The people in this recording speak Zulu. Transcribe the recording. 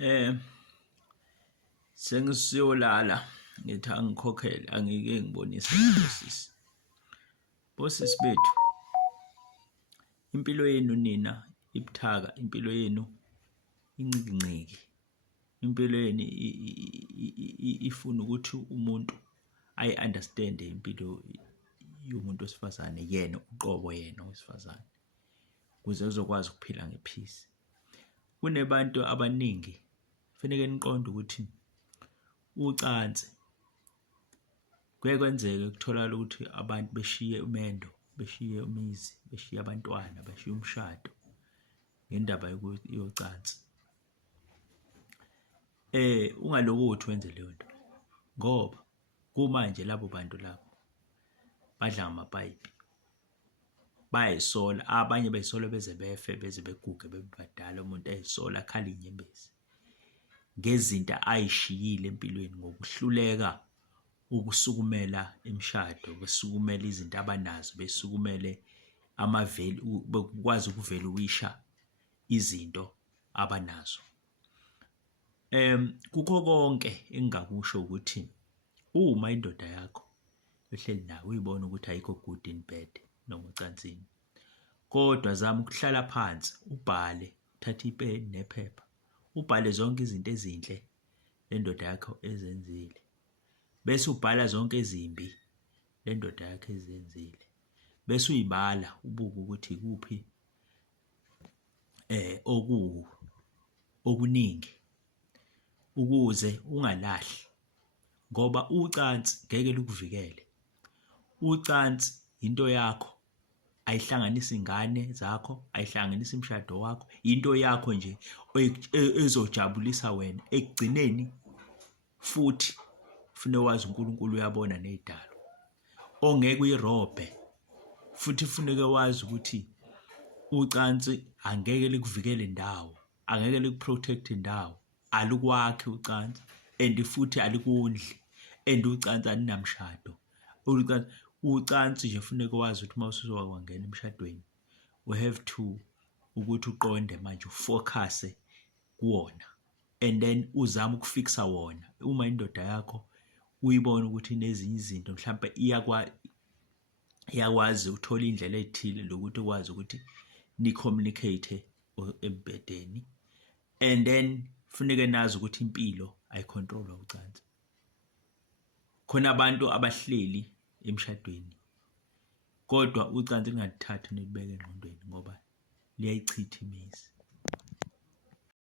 Eh Sengisiyolala ngithi angikhokhele angike ngibonise bosisi. Bosisi bethu, impilo yenu nina ibuthaka, impilo yenu inciki, impilo yenu ifuna ukuthi umuntu ayi-understand impilo yomuntu wesifazane, yena uqobo yena owesifazane, ukuze uzokwazi ukuphila ngephisi. Kunebantu abaningi kufanele niqonde ukuthi ucansi kuye kwenzeke kutholakala ukuthi abantu beshiye umendo, beshiye umuzi, beshiye abantwana, beshiye umshado ngendaba yocansi. Ungalokothi wenze leyo nto ngoba kumanje labo bantu labo badla ngamapayipi, bayayisola, abanye bayisola beze befe, beze beguge bebe badala, umuntu eyisola akhale inyembezi ngezinto ayishiyile empilweni, ngokuhluleka ukusukumela imishado, besukumela izinto abanazo, besukumele amavelu, bekwazi ukuvaluisha izinto abanazo. Kukho konke engingakusho ukuthi uma indoda yakho ehleli nawe uyibona ukuthi ayikho good in bed noma ucansini, kodwa zama ukuhlala phansi ubhale, uthathe ipeni nephepha, ubhale zonke izinto ezinhle le ndoda yakho ezenzile, bese ubhala zonke ezimbi le ndoda yakho ezenzile, bese uyibala ubuke ukuthi ikuphi okuningi ukuze ungalahli, ngoba ucansi ngeke lukuvikele. Ucansi into yakho, ayihlanganisi ingane zakho, ayihlanganisi imshado wakho, into yakho nje ezojabulisa wena ekugcineni. Futhi ufune wazi uNkulunkulu uyabona nezidalo ongeke uyirobhe, futhi ufuneke wazi ukuthi ucansi angeke likuvikele ndawo, angeke likuprotect ndawo, alukwakhi ucansi and futhi alikondli, and ucansi alinamshado. Ucansi nje funeka wazi ukuthi mawusuzokwangena emshadweni we have to ukuthi uqonde manje ufocus kuwona and then uzama ukufikisa wona. Uma indoda yakho uyibona ukuthi nezinye izinto mhlawumbe iyakwazi uthola indlela ezithile lokuthi ukwazi ukuthi ni-communicate embedeni, and then funeke nazi ukuthi impilo ayicontrolwa ucansi. Khona abantu abahleli emshadweni kodwa ucansi lingathatha nilibeke engqondweni ngoba liyayichitha imizi.